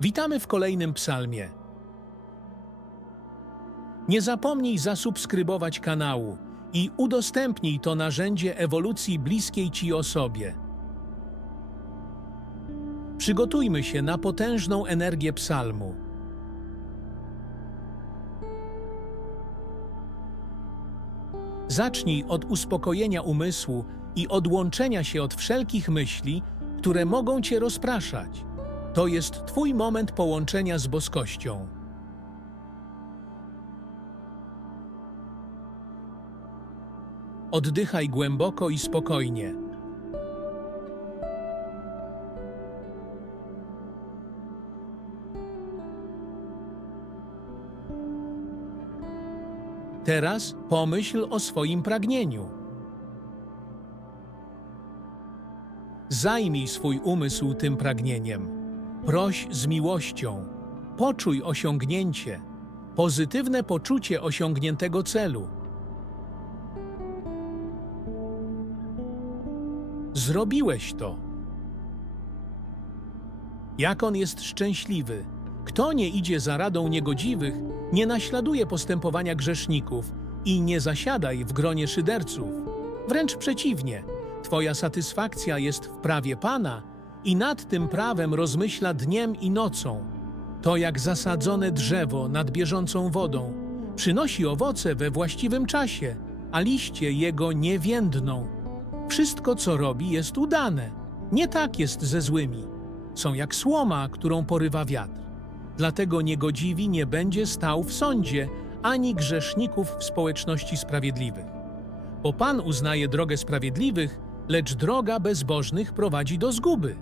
Witamy w kolejnym psalmie. Nie zapomnij zasubskrybować kanału i udostępnij to narzędzie ewolucji bliskiej Ci osobie. Przygotujmy się na potężną energię psalmu. Zacznij od uspokojenia umysłu i odłączenia się od wszelkich myśli, które mogą Cię rozpraszać. To jest Twój moment połączenia z boskością. Oddychaj głęboko i spokojnie. Teraz pomyśl o swoim pragnieniu. Zajmij swój umysł tym pragnieniem. Proś z miłością. Poczuj osiągnięcie, pozytywne poczucie osiągniętego celu. Zrobiłeś to. Jak on jest szczęśliwy. Kto nie idzie za radą niegodziwych, nie naśladuje postępowania grzeszników i nie zasiadaj w gronie szyderców. Wręcz przeciwnie, Twoja satysfakcja jest w prawie Pana i nad tym prawem rozmyśla dniem i nocą. To jak zasadzone drzewo nad bieżącą wodą. Przynosi owoce we właściwym czasie, a liście jego nie więdną. Wszystko, co robi, jest udane. Nie tak jest ze złymi. Są jak słoma, którą porywa wiatr. Dlatego niegodziwi nie będzie stał w sądzie, ani grzeszników w społeczności sprawiedliwych. Bo Pan uznaje drogę sprawiedliwych, lecz droga bezbożnych prowadzi do zguby.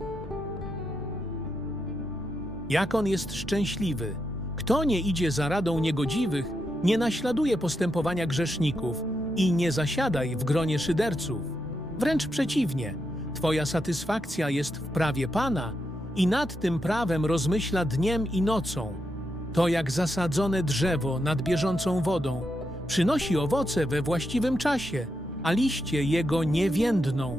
Jak on jest szczęśliwy! Kto nie idzie za radą niegodziwych, nie naśladuje postępowania grzeszników i nie zasiadaj w gronie szyderców. Wręcz przeciwnie, Twoja satysfakcja jest w prawie Pana i nad tym prawem rozmyśla dniem i nocą. To jak zasadzone drzewo nad bieżącą wodą. Przynosi owoce we właściwym czasie, a liście jego nie więdną.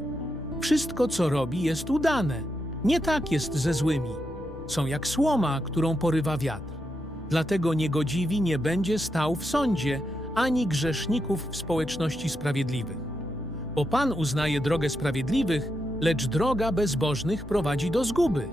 Wszystko, co robi, jest udane. Nie tak jest ze złymi. Są jak słoma, którą porywa wiatr. Dlatego niegodziwi nie będzie stał w sądzie, ani grzeszników w społeczności sprawiedliwych. Bo Pan uznaje drogę sprawiedliwych, lecz droga bezbożnych prowadzi do zguby.